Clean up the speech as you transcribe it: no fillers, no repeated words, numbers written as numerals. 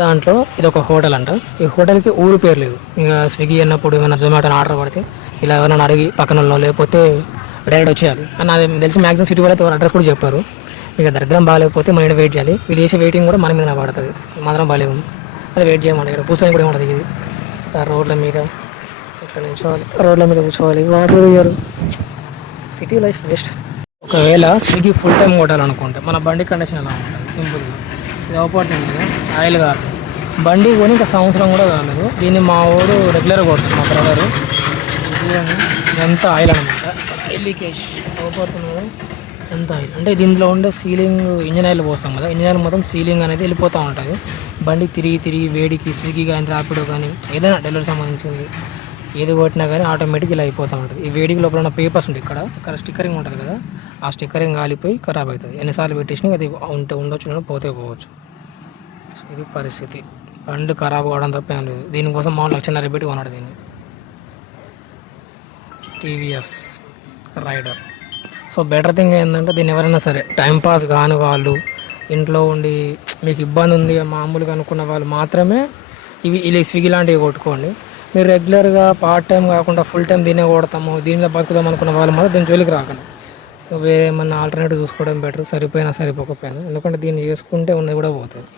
దాంట్లో ఇది ఒక హోటల్ అంట. ఈ హోటల్కి ఊరు పేరు లేదు. ఇంకా స్విగ్గీ అన్నప్పుడు ఏమైనా జొమాటో ఆర్డర్ పడితే ఇలా ఎవరైనా అడిగి పక్కన లేకపోతే డైరెక్ట్ వచ్చేయాలి అని నాకు తెలిసి మ్యాక్సిమం సిటీ వాళ్ళైతే అడ్రస్ కూడా చెప్పారు. ఇక దరిద్రం బాగాలేకపోతే మన వెయిట్ చేయాలి. వీళ్ళు చేసే వెయిటింగ్ కూడా మన మీద పడుతుంది. మాత్రం బాగాలేదు అది వెయిట్ చేయమంటే ఇక్కడ కూర్చొని కూడా ఏమంటుంది. ఇది రోడ్ల మీద ఇక్కడ నిల్చోవాలి, రోడ్ల మీద కూర్చోవాలి, వాటర్ తీయరు. City life best. ఒకవేళ స్విగ్గీ ఫుల్ టైం కొట్టాలనుకుంటే మన బండి కండిషన్ ఎలా ఉంటుంది సింపుల్గా ఇది అవపడుతుంది కదా. ఆయిల్ కాదు బండి కొని ఇంకా సంవత్సరం కూడా కాలేదు. దీన్ని మా ఊరు రెగ్యులర్గా కొడుతుంది మా బ్రదరు. ఎంత ఆయిల్ అనమాట, ఆయిల్ లీకేజ్ అవపడుతుంది కదా. ఎంత ఆయిల్ అంటే దీంట్లో ఉండే సీలింగ్ ఇంజన్ ఆయిల్ పోస్తాం కదా, ఇంజన్ ఆయిల్ మొత్తం సీలింగ్ అనేది వెళ్ళిపోతూ ఉంటుంది. బండి తిరిగి తిరిగి వేడికి స్విగ్గీ కానీ ర్యాపిడో కానీ ఏదైనా డెలివరీ సంబంధించింది ఏది కొట్టినా కానీ ఆటోమేటిక్ ఇలా అయిపోతూ ఉంటుంది. ఈ వేడికి లోపల ఉన్న పేపర్స్ ఉంటాయి, ఇక్కడ స్టిక్కరింగ్ ఉంటుంది కదా, ఆ స్టిక్కరింగ్ కాలిపోయి ఖరాబ్ అవుతుంది. ఎన్నిసార్లు పెట్టేసినా అది ఉండొచ్చు పోతే పోవచ్చు. ఇది పరిస్థితి. బండి ఖరాబ్ కావడం తప్ప ఏం లేదు. దీనికోసం మా 1,50,000 పెట్టి కొన్నాడు దీన్ని. TVS Raider. So better thing ఏంటంటే దీన్ని ఎవరైనా సరే టైంపాస్ కాని వాళ్ళు, ఇంట్లో ఉండి మీకు ఇబ్బంది ఉంది మామూలుగా అనుకున్న వాళ్ళు మాత్రమే ఇలా స్విగ్గీ లాంటివి కొట్టుకోండి. మీరు రెగ్యులర్గా పార్ట్ టైం కాకుండా ఫుల్ టైం దీన్నే కొడతాము, దీనిలో బతుకుదాం అనుకున్న వాళ్ళు మాత్రం దీని జోలికి రాకండి. వేరే ఏమన్నా ఆల్టర్నేటివ్ చూసుకోవడం బెటర్, సరిపోయినా సరిపోకపోయినా. ఎందుకంటే దీన్ని చేసుకుంటే ఉన్నది కూడా పోతుంది.